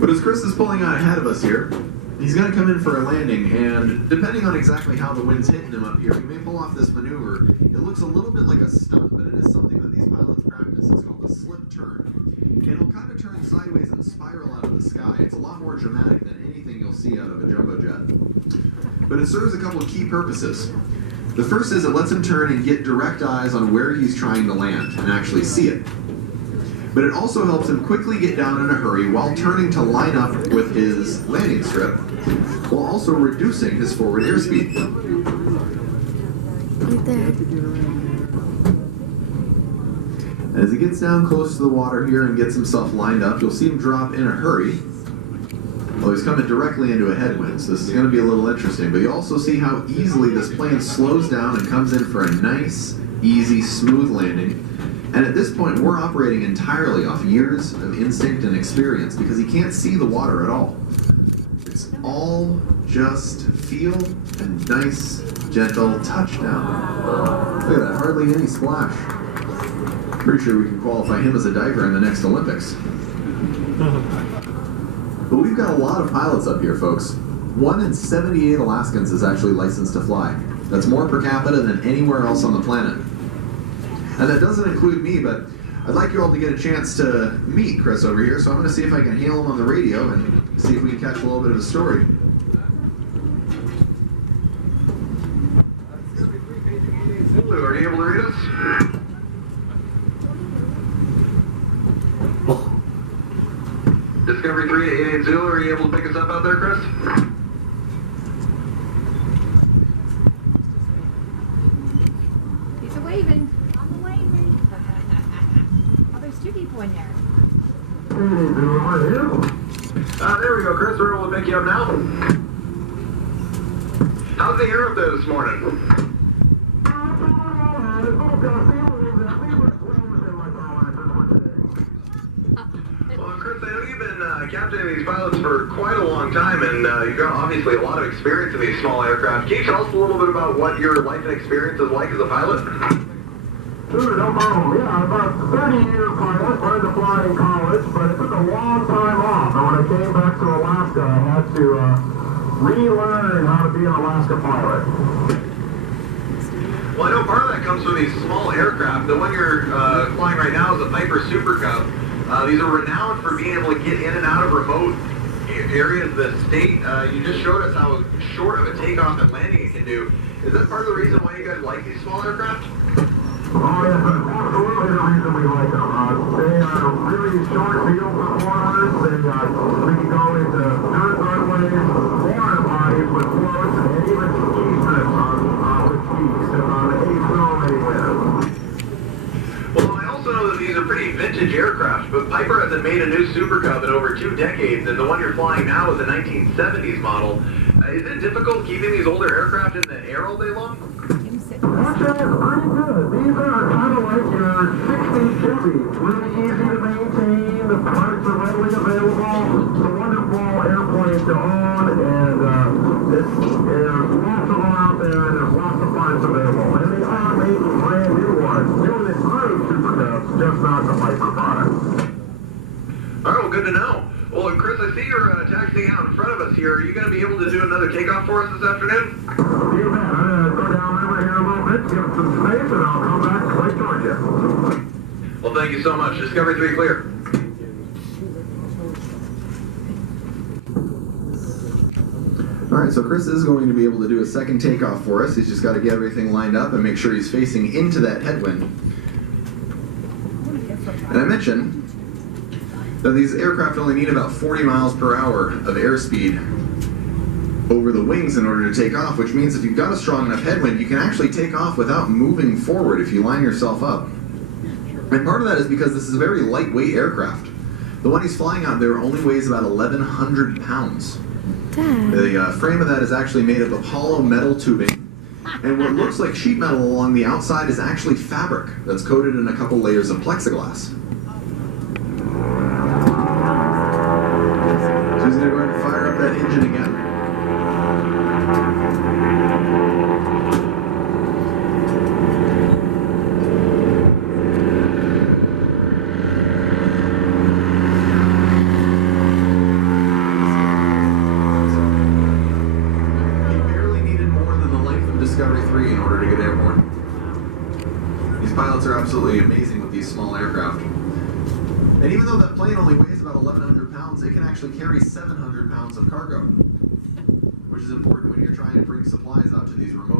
But as Chris is pulling out ahead of us here, he's going to come in for a landing, and depending on exactly how the wind's hitting him up here, he may pull off this maneuver. It looks a little bit like a stunt, but it is something that these pilots practice. It's called a slip turn. It'll kind of turn sideways and spiral out of the sky. It's a lot more dramatic than anything you'll see out of a jumbo jet. But it serves a couple of key purposes. The first is it lets him turn and get direct eyes on where he's trying to land and actually see it. But it also helps him quickly get down in a hurry while turning to line up with his landing strip, while also reducing his forward airspeed. Right there. As he gets down close to the water here and gets himself lined up, you'll see him drop in a hurry. Well, he's coming directly into a headwind, so this is going to be a little interesting. But you also see how easily this plane slows down and comes in for a nice, easy, smooth landing. And at this point, we're operating entirely off years of instinct and experience because he can't see the water at all. It's all just feel and nice, gentle touchdown. Look at that, hardly any splash. Pretty sure we can qualify him as a diver in the next Olympics. But we've got a lot of pilots up here, folks. 1 in 78 Alaskans is actually licensed to fly. That's more per capita than anywhere else on the planet. And that doesn't include me, but I'd like you all to get a chance to meet Chris over here, so I'm going to see if I can hail him on the radio and see if we can catch a little bit of his story. Zulu, are you able to read us? Discovery 3 to 88 Zulu, are you able to pick us up out there, Chris? He's a waving. I'm a waving. Oh, there's two people in there. There we go, Chris. We're able to pick you up now. How's the air up there this morning? Chris, I know you've been captaining these pilots for quite a long time, and you've got obviously a lot of experience in these small aircraft. Can you tell us a little bit about what your life and experience is like as a pilot? Sure, no problem. Yeah, about 30-year pilot, learned to fly in college, but it took a long time off. And when I came back to Alaska, I had to relearn how to be an Alaska pilot. Well, I know part of that comes from these small aircraft. The one you're flying right now is a Piper Super Cub. These are renowned for being able to get in and out of remote areas of the state. You just showed us how short of a takeoff and landing it can do. Is that part of the reason why you guys like these small aircraft? Oh, yes, that's absolutely the reason we like them. They are really short field performers. We can go into dirt runways, water bodies with floats, and even ski trips with skis. Any snow anywhere. Well, I also know that these are pretty vintage aircraft, but Piper hasn't made a new Super Cub in over 2 decades, and the one you're flying now is a 1970s model. Is it difficult keeping these older aircraft in the air all day long? Actually, it's pretty good. These are kind of like your 60s Chevys. Really easy to maintain. The parts are readily available. It's a wonderful airplane to own, and there's lots of them out there, and there's lots of parts available. And they are making brand new ones. Doing it through Super Cubs, just not the Piper product. All right, well, good to know. Well, Chris, I see you're taxiing out in front of us here. Are you going to be able to do another takeoff for us this afternoon? You bet. I'm going to go down river here a little bit, give it some space, and I'll come back to Lake Georgia. Well, thank you so much. Discovery 3 clear. All right, so Chris is going to be able to do a second takeoff for us. He's just got to get everything lined up and make sure he's facing into that headwind. And I mentioned that these aircraft only need about 40 miles per hour of airspeed over the wings in order to take off, which means if you've got a strong enough headwind, you can actually take off without moving forward if you line yourself up. And part of that is because this is a very lightweight aircraft. The one he's flying out there only weighs about 1,100 pounds. Dad. The frame of that is actually made of Apollo metal tubing. And what looks like sheet metal along the outside is actually fabric that's coated in a couple layers of plexiglass. So he's going to go ahead and fire up that engine again. Discovery 3 in order to get airborne. These pilots are absolutely amazing with these small aircraft. And even though that plane only weighs about 1,100 pounds, it can actually carry 700 pounds of cargo, which is important when you're trying to bring supplies out to these remote